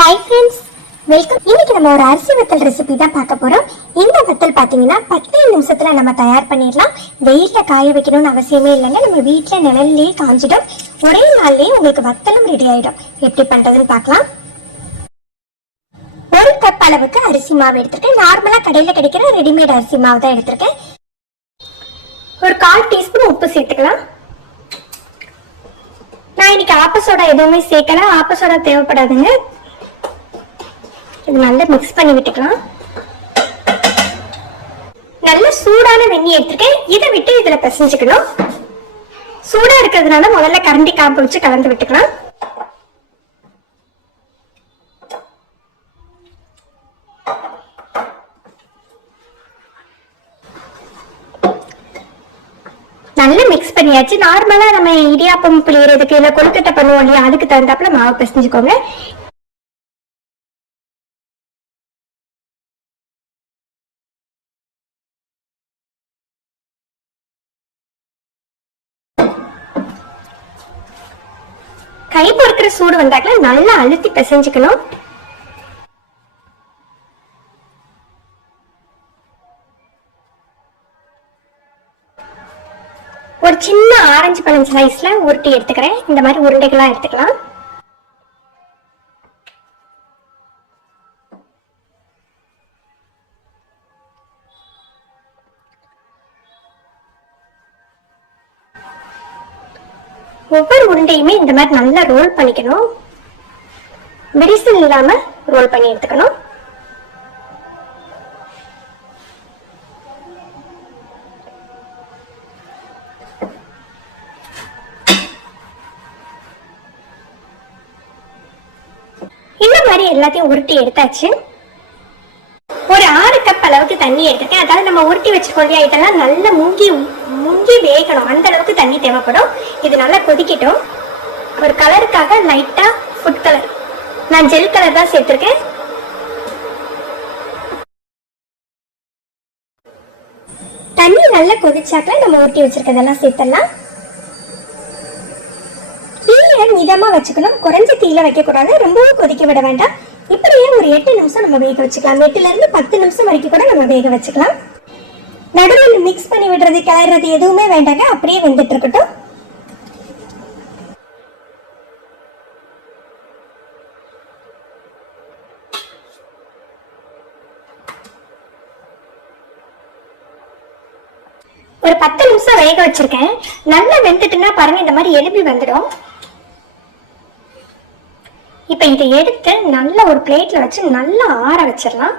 Hi friends welcome இன்னைக்கு நம்ம ஒரு அரிசி வத்தல் ரெசிபி தான் பார்க்க போறோம். இந்த வத்தல் பார்த்தீங்கன்னா பத்து நிமிஷத்துல நம்ம தயார் பண்ணிடலாம். வெயில்ல காய வைக்கணும்னு அவசியமே இல்லைங்க நம்ம வீட்டில் நிழல்லையே காஞ்சிடும். ஒரே நாள்லயே உங்களுக்கு வத்தலும் ரெடி ஆயிடும். எப்படி பண்றதுன்னு பார்க்கலாம். ஒரு கப் அளவுக்கு அரிசி மாவு எடுத்திருக்கேன். நார்மலா கடையில கிடைக்கிற ரெடிமேட் அரிசி மாவு தான் எடுத்திருக்கேன். ஒரு கால் டீஸ்பூன் உப்பு சேர்த்துக்கலாம். நான் இன்னைக்கு ஆப்பசோடா எதுவுமே சேர்க்கல. ஆப்பசோடா தேவைப்படாதுங்க. இது நல்லா மிக்ஸ் பண்ணி விட்டுக்கலாம். நல்ல சூடான வெந்நீர் எடுத்துருக்கேன். இதை விட்டு இதுல பிசைஞ்சுக்கணும். சூடா இருக்கிறதுனால முதல்ல கரண்டி காப்பு வச்சு கலந்து விட்டுக்கலாம். நல்லா மிக்ஸ் பண்ணியாச்சு. நார்மலா நம்ம இடியாப்பம் புளியறதுக்கு இல்ல கொழுக்கட்டை பண்ணுவோம் இல்லையா அதுக்கு தகுந்தாப்புல மாவு பிசைஞ்சுக்கோங்க. கை பொறுக்கிற சூடு வந்தாக்கல நல்லா அழுத்தி பிசைஞ்சுக்கணும். ஒரு சின்ன ஆரஞ்சு பழம் சைஸ்ல உருட்டி எடுத்துக்கிறேன். இந்த மாதிரி உருண்டைகளா எடுத்துக்கலாம். ஒவ்வொரு உருண்டையுமே இந்த மாதிரி நல்லா ரோல் பண்ணிக்கணும். விரிசல் இல்லாம ரோல் பண்ணி எடுத்துக்கணும். இந்த மாதிரி எல்லாத்தையும் உருட்டி எடுத்தாச்சு. ஒரு ஆறு கப் அளவுக்கு தண்ணி எடுத்துக்கேன் அதாவது நம்ம உருட்டி வச்சிருக்கோம் இதெல்லாம் நல்லா முங்கி முங்கி வேகணும். அந்த அளவுக்கு தண்ணி தேவைப்படும். இது நல்லா கொதிக்கட்டும். ஒரு கலருக்காக லைட்டா ஃபுட் கலர் நான் ஜெல் கலர் தான் சேர்த்திருக்கேன். தண்ணி நல்லா கொதிச்சாக்கல நம்ம ஊற்றி வச்சிருக்கதெல்லாம் சேர்த்தலாம் தீயை மிதமா வச்சுக்கணும். குறைஞ்ச தீயில வைக்க கூடாது ரொம்பவும் கொதிக்க விட வேண்டாம். இப்படியே ஒரு எட்டு நிமிஷம் நம்ம வேக வச்சுக்கலாம். எட்டுல இருந்து பத்து நிமிஷம் வரைக்கும் கூட நம்ம வேக வச்சுக்கலாம். நடுவில் மிக்ஸ் பண்ணி விடுறது கிளறது எதுவுமே வேண்டாங்க. அப்படியே வெந்துட்டு இருக்கட்டும். ஒரு பத்து நிமிஷம் வேக வச்சிருக்கேன். நல்லா வெந்துட்டுன்னா பாருங்க இந்த மாதிரி எலும்பி வந்துடும். இப்ப இதை எடுத்து நல்ல ஒரு பிளேட்ல வச்சு நல்லா ஆற வச்சிடலாம்.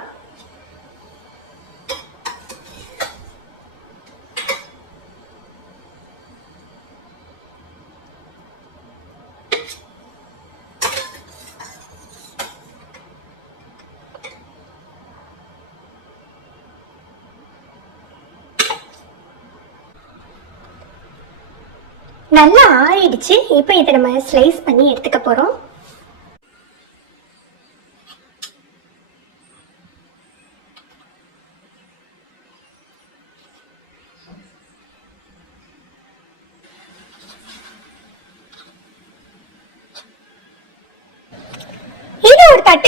நல்லா ஆறிடுச்சு. இப்போ இதை நம்ம ஸ்லைஸ் பண்ணி எடுத்துக்க போகிறோம்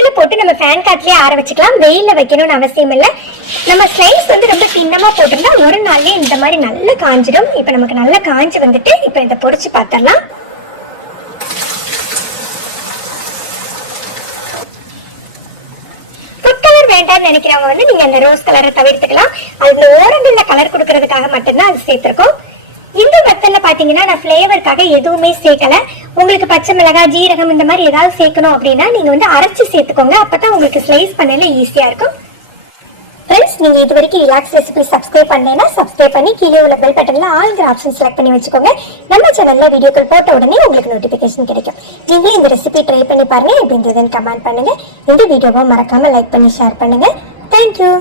இதை போட்டு நம்ம ஃபேன் காத்துலயே ஆற வச்சுக்கலாம். வெயில வைக்கணும்னு அவசியம் இல்லை. நம்ம ஸ்லைஸ் வந்து ரொம்ப தின்னமா போட்டிருந்தா ஒரு நாள்லயே இந்த மாதிரி நல்லா காஞ்சிடும். இப்போ நமக்கு நல்லா காஞ்சி வந்துட்டு இப்போ இதை பொரிச்சு பார்த்துடலாம். கலர் வேண்டாம்னு நினைக்கிறவங்க வந்து நீங்க அந்த ரோஸ் கலரை தவிர்த்துக்கலாம். அதுல ஓரங்கள்ல கலர் கொடுக்கறதுக்காக மட்டும்தான் அது சேர்த்திருக்கோம். இந்த வத்தல்ல பாத்தீங்கன்னா நான் ஃபிளேவருக்காக எதுவுமே சேர்க்கல. உங்களுக்கு பச்சை மிளகாய் ஜீரகம் இந்த மாதிரி ஏதாவது சேர்க்கணும் அப்படின்னா நீங்க வந்து அரைச்சி சேர்த்துக்கோங்க. அப்பதான் உங்களுக்கு ஸ்லைஸ் பண்ணல ஈஸியா இருக்கும். ஃப்ரெண்ட்ஸ் நீங்க இது வரைக்கும் ரிலாக்ஸ் ரெசிபி சப்ஸ்கிரைப் பண்ணலைன்னா சப்ஸ்கிரைப் பண்ணி கீழே உள்ள பெல் பட்டன்ல ஆல்கிற ஆப்ஷன் செலக்ட் பண்ணி வச்சுக்கோங்க. நம்ம சேனல்ல வீடியோக்கள் போட்ட உடனே உங்களுக்கு நோட்டிபிகேஷன் கிடைக்கும். நீங்களே இந்த ரெசிபி ட்ரை பண்ணி பாருங்க. எப்படி இருந்ததுன்னு கமெண்ட் பண்ணுங்க. இந்த வீடியோவை மறக்காம லைக் பண்ணி ஷேர் பண்ணுங்க. தேங்க்யூ